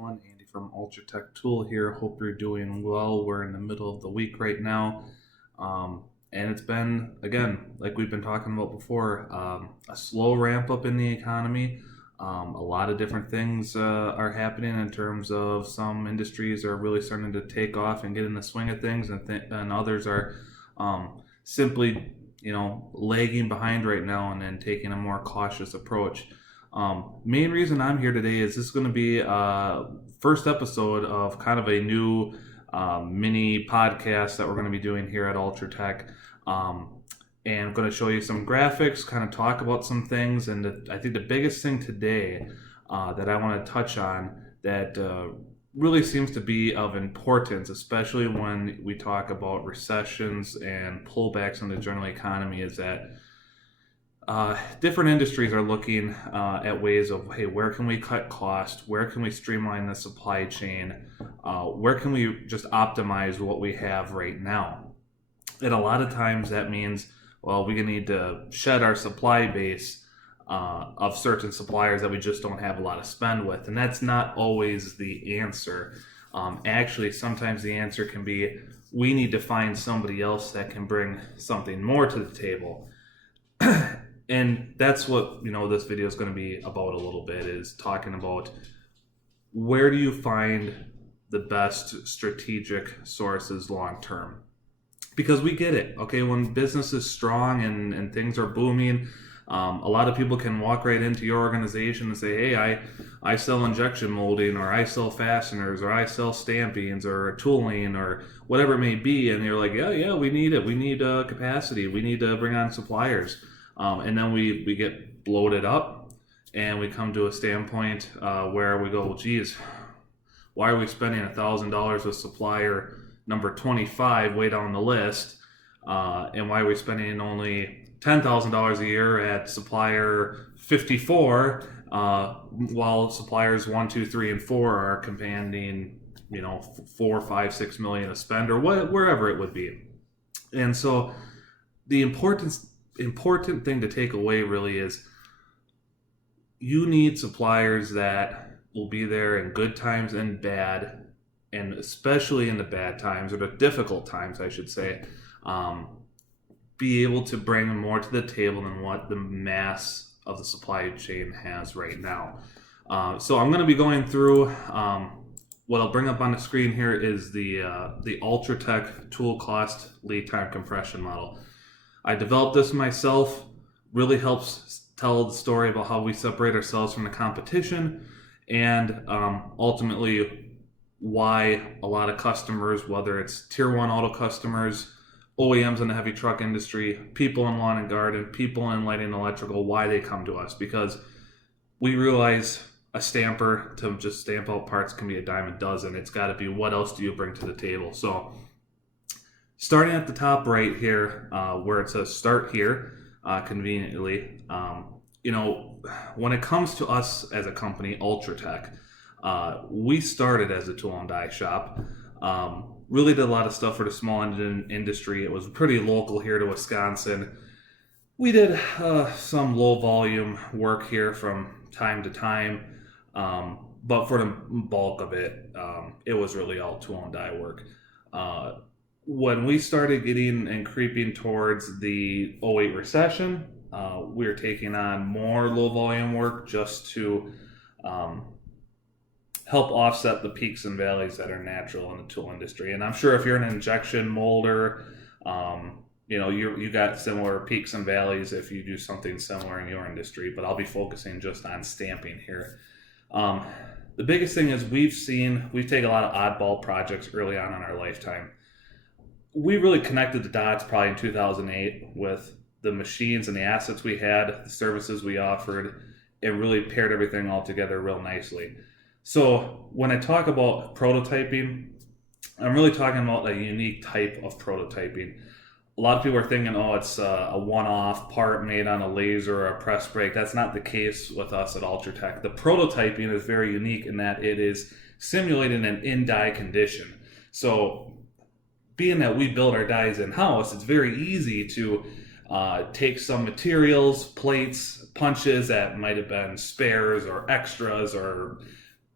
everyone. Andy from Ultratech Tool here. Hope you're doing well. We're in the middle of the week right now. And it's been, again, like we've been talking about before, a slow ramp up in the economy. A lot of different things are happening in terms of some industries are really starting to take off and get in the swing of things, and others are simply, lagging behind right now and then taking a more cautious approach. Main reason I'm here today is this is going to be first episode of kind of a new mini podcast that we're going to be doing here at Ultratech. And I'm going to show you some graphics, kind of talk about some things. And I think the biggest thing today that I want to touch on that really seems to be of importance, especially when we talk about recessions and pullbacks in the general economy, is that different industries are looking at ways of, hey, where can we cut cost? Where can we streamline the supply chain? Where can we just optimize what we have right now? And a lot of times that means, well, we're going to need to shed our supply base of certain suppliers that we just don't have a lot of spend with. And that's not always the answer. Actually, sometimes the answer can be, we need to find somebody else that can bring something more to the table. And that's what, this video is going to be about a little bit, is talking about where do you find the best strategic sources long term? Because we get it, okay? When business is strong and things are booming, a lot of people can walk right into your organization and say, hey, I sell injection molding, or I sell fasteners, or I sell stampings, or tooling, or whatever it may be. And you're like, yeah, we need it. We need capacity. We need to bring on suppliers. And then we get bloated up, and we come to a standpoint where we go, well, geez, why are we spending $1,000 with supplier number 25 way down the list, and why are we spending only $10,000 a year at supplier 54, while suppliers 1, 2, 3, and 4 are commanding, 4, 5, 6 million a spend, or wherever it would be. And so the important thing to take away really is you need suppliers that will be there in good times and bad, and especially in the bad times, or the difficult times, I should say, be able to bring more to the table than what the mass of the supply chain has right now. So I'm going to be going through, what I'll bring up on the screen here is the Ultratech tool cost lead time compression model. I developed this myself. Really helps tell the story about how we separate ourselves from the competition, and ultimately why a lot of customers, whether it's tier 1 auto customers, OEMs in the heavy truck industry, people in lawn and garden, people in lighting and electrical, why they come to us. Because we realize a stamper to just stamp out parts can be a dime a dozen. It's got to be, what else do you bring to the table? So starting at the top right here, where it says start here, conveniently, when it comes to us as a company, Ultratech, we started as a tool and die shop. Really did a lot of stuff for the small engine industry. It was pretty local here to Wisconsin. We did some low volume work here from time to time, but for the bulk of it, it was really all tool and die work. When we started getting and creeping towards the '08 recession, we were taking on more low volume work just to help offset the peaks and valleys that are natural in the tool industry. And I'm sure if you're an injection molder, you got similar peaks and valleys if you do something similar in your industry, but I'll be focusing just on stamping here. The biggest thing is we've taken a lot of oddball projects early on in our lifetime. We really connected the dots probably in 2008 with the machines and the assets we had, the services we offered, and really paired everything all together real nicely. So when I talk about prototyping, I'm really talking about a unique type of prototyping. A lot of people are thinking, it's a one-off part made on a laser or a press brake. That's not the case with us at Ultratech. The prototyping is very unique in that it is simulating an in-die condition. So being that we build our dies in-house, it's very easy to take some materials, plates, punches that might have been spares or extras or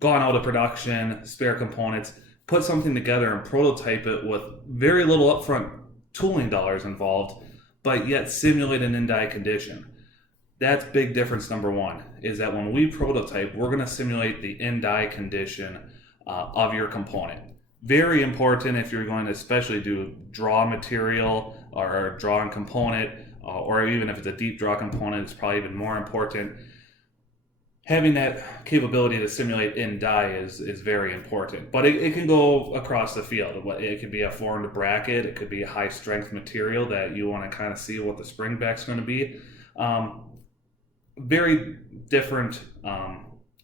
gone out of production, spare components, put something together and prototype it with very little upfront tooling dollars involved, but yet simulate an in-die condition. That's big difference number one, is that when we prototype, we're going to simulate the in-die condition of your component. Very important if you're going to especially do draw material or draw a component, or even if it's a deep draw component, it's probably even more important. Having that capability to simulate in die is very important, but it can go across the field. It could be a formed bracket, it could be a high strength material that you want to kind of see what the spring back's going to be. Very different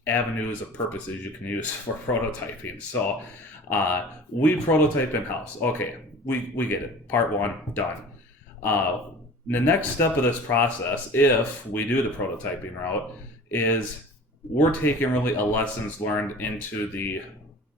avenues of purposes you can use for prototyping. So we prototype in-house. Okay, we get it. Part one, done. The next step of this process, if we do the prototyping route, is we're taking really a lessons learned into the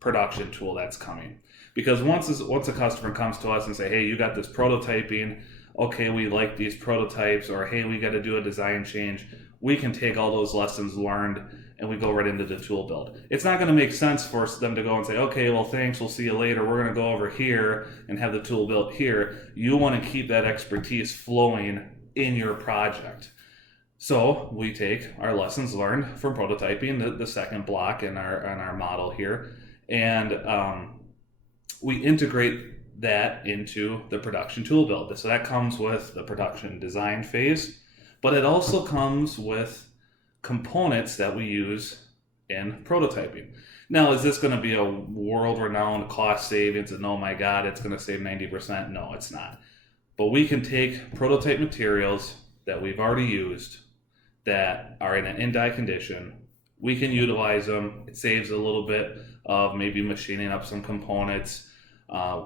production tool that's coming. Because once a customer comes to us and say, hey, you got this prototyping, okay, we like these prototypes, or hey, we got to do a design change, we can take all those lessons learned and we go right into the tool build. It's not going to make sense for them to go and say, okay, well, thanks, we'll see you later. We're going to go over here and have the tool built here. You want to keep that expertise flowing in your project. So we take our lessons learned from prototyping, the second block in our model here, and we integrate that into the production tool build. So that comes with the production design phase, but it also comes with components that we use in prototyping. Now, is this going to be a world-renowned cost savings and oh my God, it's going to save 90%? No, it's not. But we can take prototype materials that we've already used that are in an in-die condition. We can utilize them. It saves a little bit of maybe machining up some components.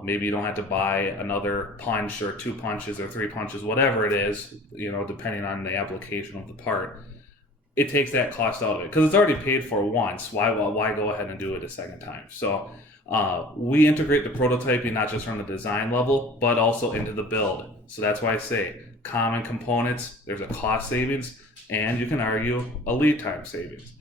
Maybe you don't have to buy another punch or 2 punches or 3 punches, whatever it is, depending on the application of the part. It takes that cost out of it because it's already paid for once. Why go ahead and do it a second time? So we integrate the prototyping not just from the design level, but also into the build. So that's why I say common components, there's a cost savings, and you can argue a lead time savings.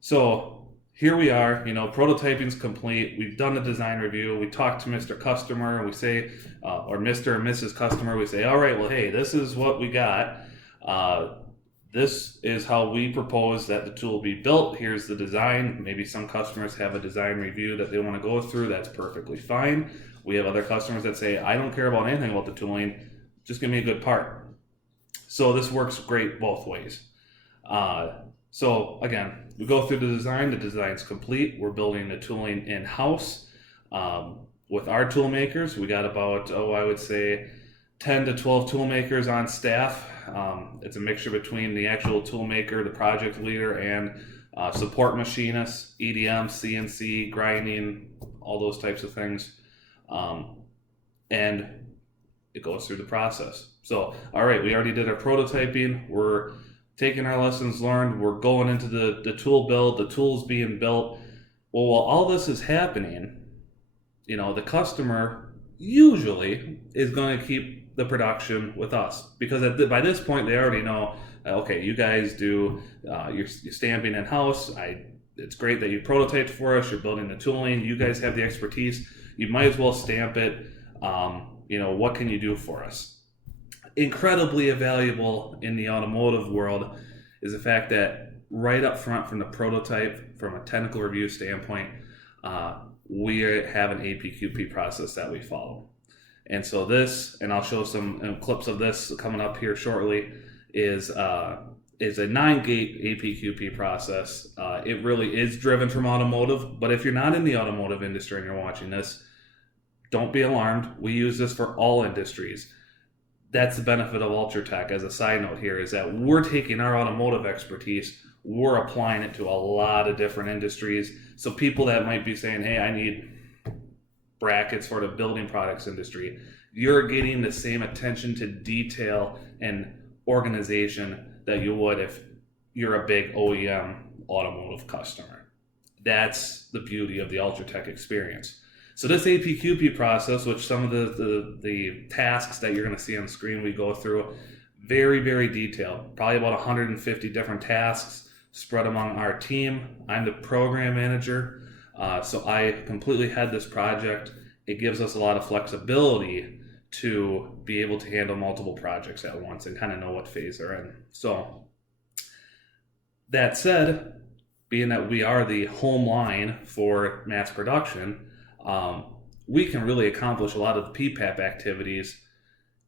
So here we are, prototyping's complete. We've done the design review. We talk to Mr. Customer, and we say, or Mr. and Mrs. Customer, we say, all right, well, hey, this is what we got. This is how we propose that the tool be built. Here's the design. Maybe some customers have a design review that they want to go through. That's perfectly fine. We have other customers that say, I don't care about anything about the tooling. Just give me a good part. So this works great both ways. So again, we go through the design. The design's complete. We're building the tooling in-house. With our tool makers, we got about, I would say 10 to 12 tool makers on staff. It's a mixture between the actual tool maker, the project leader, and support machinists, EDM, CNC, grinding, all those types of things. And it goes through the process. So, all right, we already did our prototyping. We're taking our lessons learned. We're going into the tool build. The tool's being built. Well, while all this is happening, the customer usually is going to keep the production with us because by this point they already know, okay, you guys do your stamping in-house. It's great that you prototyped for us. You're building the tooling. You guys have the expertise. You might as well stamp it. What can you do for us? Incredibly valuable in the automotive world is the fact that right up front from the prototype, from a technical review standpoint, we have an APQP process that we follow. And so this, and I'll show some clips of this coming up here shortly, is a 9-gate APQP process. It really is driven from automotive, but if you're not in the automotive industry and you're watching this, don't be alarmed. We use this for all industries. That's the benefit of Ultratech. As a side note here is that we're taking our automotive expertise, we're applying it to a lot of different industries. So people that might be saying, hey, I need brackets for the building products industry, you're getting the same attention to detail and organization that you would if you're a big OEM automotive customer. That's the beauty of the Ultratech experience. So this APQP process, which some of the tasks that you're going to see on the screen we go through, very, very detailed, probably about 150 different tasks spread among our team. I'm the program manager, so I completely head this project. It gives us a lot of flexibility to be able to handle multiple projects at once and kind of know what phase they're in. So that said, being that we are the home line for mass production, we can really accomplish a lot of the PPAP activities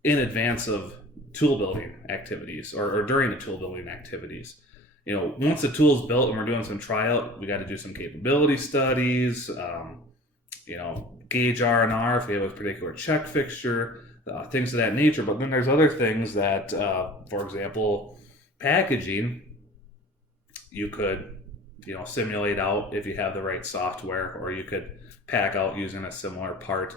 in advance of tool building activities or during the tool building activities. Once the tool is built and we're doing some tryout, we got to do some capability studies, gauge R&R if we have a particular check fixture, things of that nature. But then there's other things that, for example, packaging, you could, simulate out if you have the right software, or you could pack out using a similar part.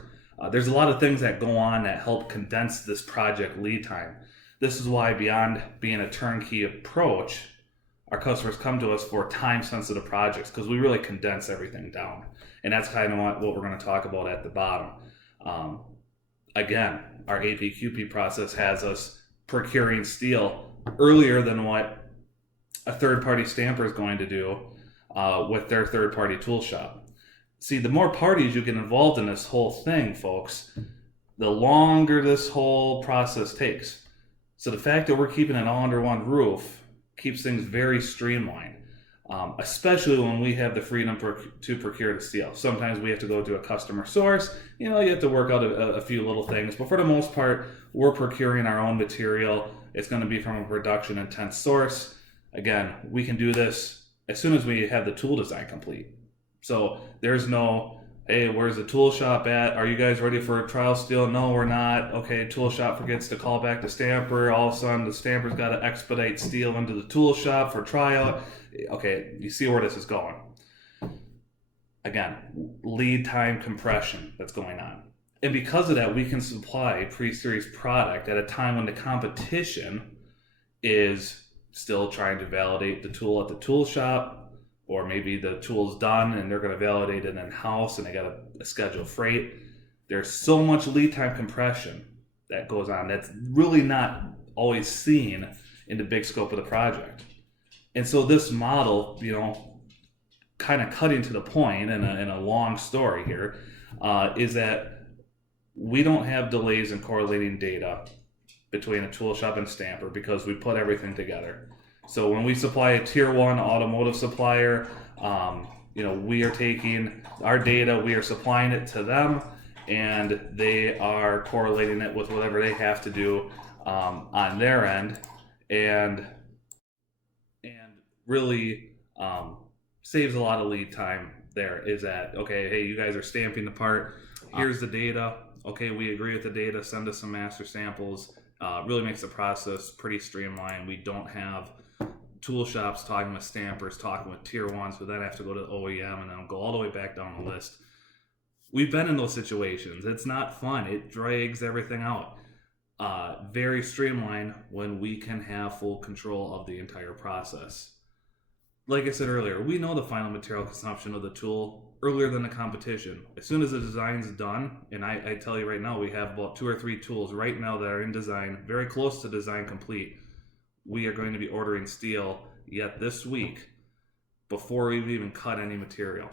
There's a lot of things that go on that help condense this project lead time. This is why, beyond being a turnkey approach, our customers come to us for time-sensitive projects, because we really condense everything down. And that's kind of what we're going to talk about at the bottom. Again, our APQP process has us procuring steel earlier than what a third-party stamper is going to do with their third-party tool shop. See, the more parties you get involved in this whole thing, folks, the longer this whole process takes. So the fact that we're keeping it all under one roof keeps things very streamlined, especially when we have the freedom to procure the steel. Sometimes we have to go to a customer source. You have to work out a few little things, but for the most part, we're procuring our own material. It's going to be from a production intent source. Again, we can do this as soon as we have the tool design complete. So there's no, hey, where's the tool shop at? Are you guys ready for a trial steel? No, we're not. Okay, tool shop forgets to call back the stamper. All of a sudden, the stamper's got to expedite steel into the tool shop for tryout. Okay, you see where this is going. Again, lead time compression that's going on. And because of that, we can supply pre-series product at a time when the competition is still trying to validate the tool at the tool shop, or maybe the tool's done and they're going to validate it in-house and they got to schedule freight. There's so much lead time compression that goes on that's really not always seen in the big scope of the project. And so this model, kind of cutting to the point in a long story here, is that we don't have delays in correlating data between a tool shop and stamper because we put everything together. So when we supply a tier 1 automotive supplier, we are taking our data, we are supplying it to them, and they are correlating it with whatever they have to do on their end, and really saves a lot of lead time there. Is that, okay, hey, you guys are stamping the part, here's the data, okay, we agree with the data, send us some master samples. Really makes the process pretty streamlined. We don't have tool shops talking with stampers, talking with tier 1s, who then have to go to the OEM and then go all the way back down the list. We've been in those situations. It's not fun. It drags everything out. Very streamlined when we can have full control of the entire process. Like I said earlier, we know the final material consumption of the tool earlier than the competition. As soon as the design's done, and I tell you right now, we have about 2 or 3 tools right now that are in design, very close to design complete. We are going to be ordering steel yet this week before we've even cut any material.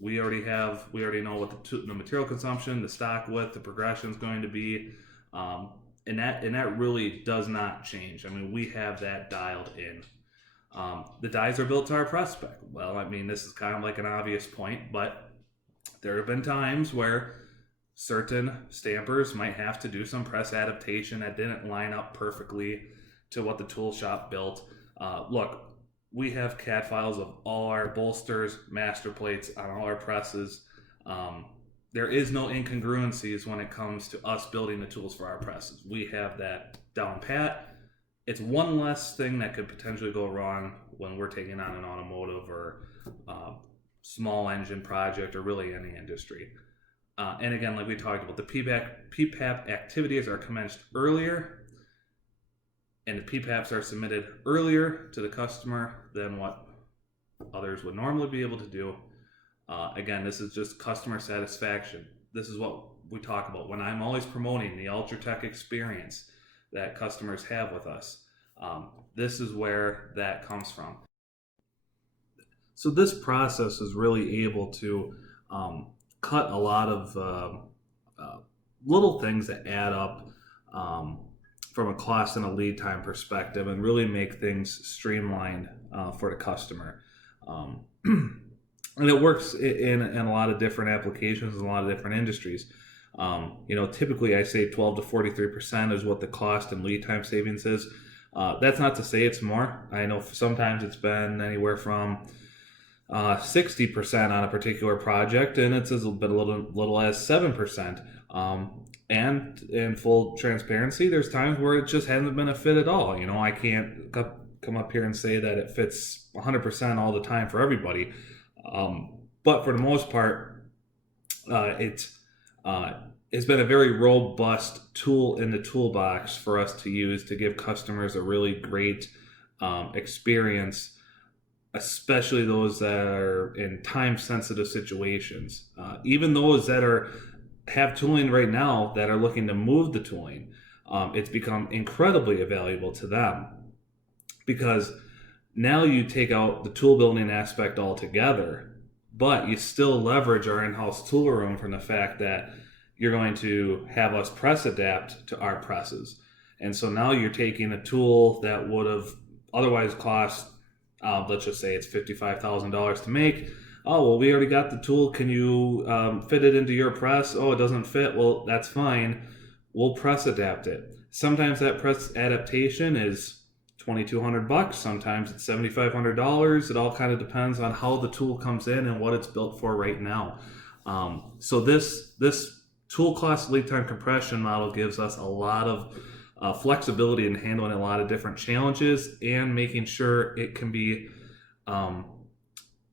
We already know what the material consumption, the stock width, the progression is going to be, and that really does not change. I mean, we have that dialed in. The dies are built to our press spec. Well, I mean, this is kind of like an obvious point, but there have been times where certain stampers might have to do some press adaptation that didn't line up perfectly to what the tool shop built. Look, we have CAD files of all our bolsters, master plates on all our presses. There is no incongruencies when it comes to us building the tools for our presses. We have that down pat. It's one less thing that could potentially go wrong when we're taking on an automotive or small engine project, or really any industry. And again, like we talked about, the PPAP activities are commenced earlier, and the PPAPs are submitted earlier to the customer than what others would normally be able to do. Again, this is just customer satisfaction. This is what we talk about when I'm always promoting the Ultratech experience that customers have with us. This is where that comes from. So this process is really able to cut a lot of little things that add up from a cost and a lead time perspective, and really make things streamlined for the customer. And it works in a lot of different applications and a lot of different industries. Typically I say 12 to 43% is what the cost and lead time savings is. That's not to say it's more. I know sometimes it's been anywhere from 60% on a particular project, and it's been a little as 7%. And in full transparency, there's times where it just hasn't been a fit at all. I can't come up here and say that it fits 100% all the time for everybody. But for the most part, it's been a very robust tool in the toolbox for us to use to give customers a really great experience, especially those that are in time-sensitive situations. Even those that have tooling right now that are looking to move the tooling, it's become incredibly valuable to them, because now you take out the tool building aspect altogether, but you still leverage our in-house tool room from the fact that you're going to have us press adapt to our presses. And so now you're taking a tool that would have otherwise cost, let's just say it's $55,000 to make. Oh, well, we already got the tool. Can you fit it into your press? Oh, it doesn't fit. Well, that's fine. We'll press adapt it. Sometimes that press adaptation is $2,200. Sometimes it's $7,500. It all kind of depends on how the tool comes in and what it's built for right now. So this tool cost lead time compression model gives us a lot of flexibility in handling a lot of different challenges and making sure it can be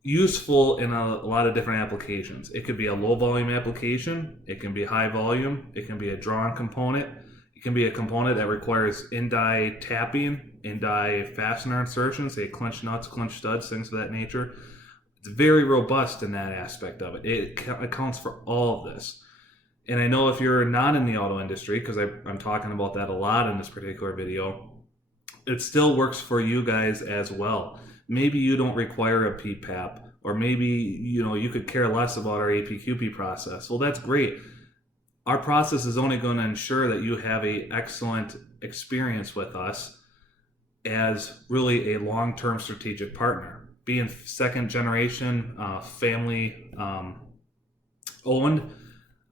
useful in a lot of different applications. It could be a low volume application. It can be high volume. It can be a drawn component. It can be a component that requires in-die tapping, in-die fastener insertions, say clinch nuts, clinch studs, things of that nature. It's very robust in that aspect of it. It accounts for all of this. And I know if you're not in the auto industry, because I'm talking about that a lot in this particular video, it still works for you guys as well. Maybe you don't require a PPAP, or maybe you could care less about our APQP process. Well, that's great. Our process is only going to ensure that you have an excellent experience with us as really a long-term strategic partner. Being second generation, family owned,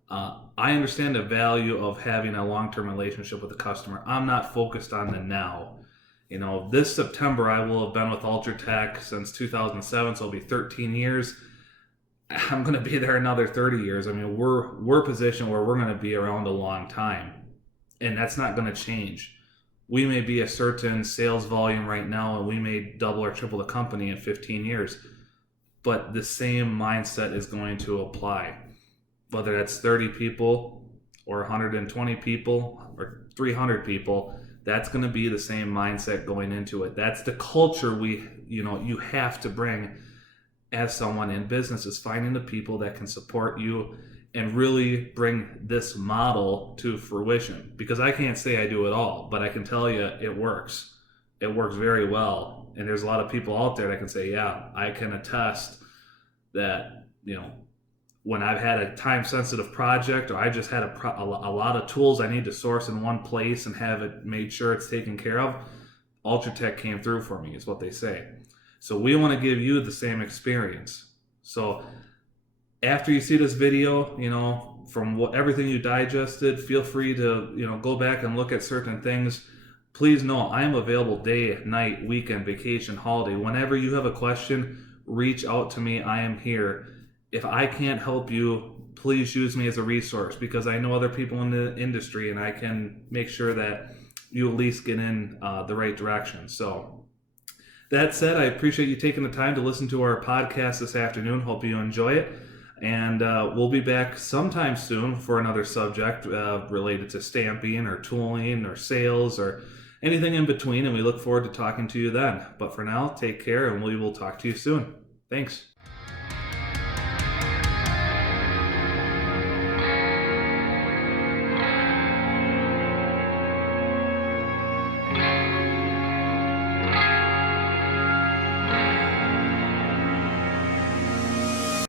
I understand the value of having a long-term relationship with the customer. I'm not focused on the now. This September I will have been with Ultratech since 2007, so it'll be 13 years. I'm going to be there another 30 years. I mean, we're positioned where we're going to be around a long time, and that's not going to change. We may be a certain sales volume right now, and we may double or triple the company in 15 years, but the same mindset is going to apply. Whether that's 30 people or 120 people or 300 people, that's going to be the same mindset going into it. That's the culture you have to bring as someone in business, is finding the people that can support you and really bring this model to fruition. Because I can't say I do it all, but I can tell you it works. It works very well. And there's a lot of people out there that can say, yeah, I can attest that, when I've had a time-sensitive project, or I just had a lot of tools I need to source in one place and have it made sure it's taken care of, Ultratech came through for me, is what they say. So we want to give you the same experience. So after you see this video, from everything you digested, feel free to go back and look at certain things. Please know I am available day, night, weekend, vacation, holiday. Whenever you have a question, reach out to me. I am here. If I can't help you, please use me as a resource, because I know other people in the industry, and I can make sure that you at least get in the right direction. So that said, I appreciate you taking the time to listen to our podcast this afternoon. Hope you enjoy it. And we'll be back sometime soon for another subject related to stamping or tooling or sales or anything in between. And we look forward to talking to you then. But for now, take care, and we will talk to you soon. Thanks.